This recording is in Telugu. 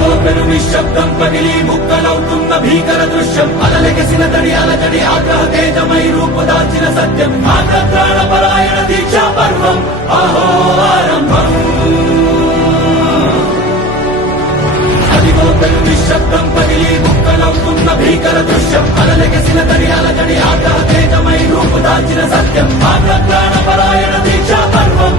అదిగో పెను నిశ్శబ్దం పగిలి ముక్కలవుతున్న భీకర దృశ్యం అలలెగసిన తడి అలజడి ఆగ్రహ తేజమై రూపుదాల్చిన సత్యం ఆగ్రహ పరాయణ దీక్షా పర్వం అహో ఆరంభం అదిగో పెను నిశ్శబ్దం పగిలి ముక్కలవుతున్న భీకర దృశ్యం అలలెగసిన తడి అలజడి ఆగ్రహ తేజమై రూపుదాల్చిన సత్యం ఆగ్రహ పరాయణ దీక్షా పర్వం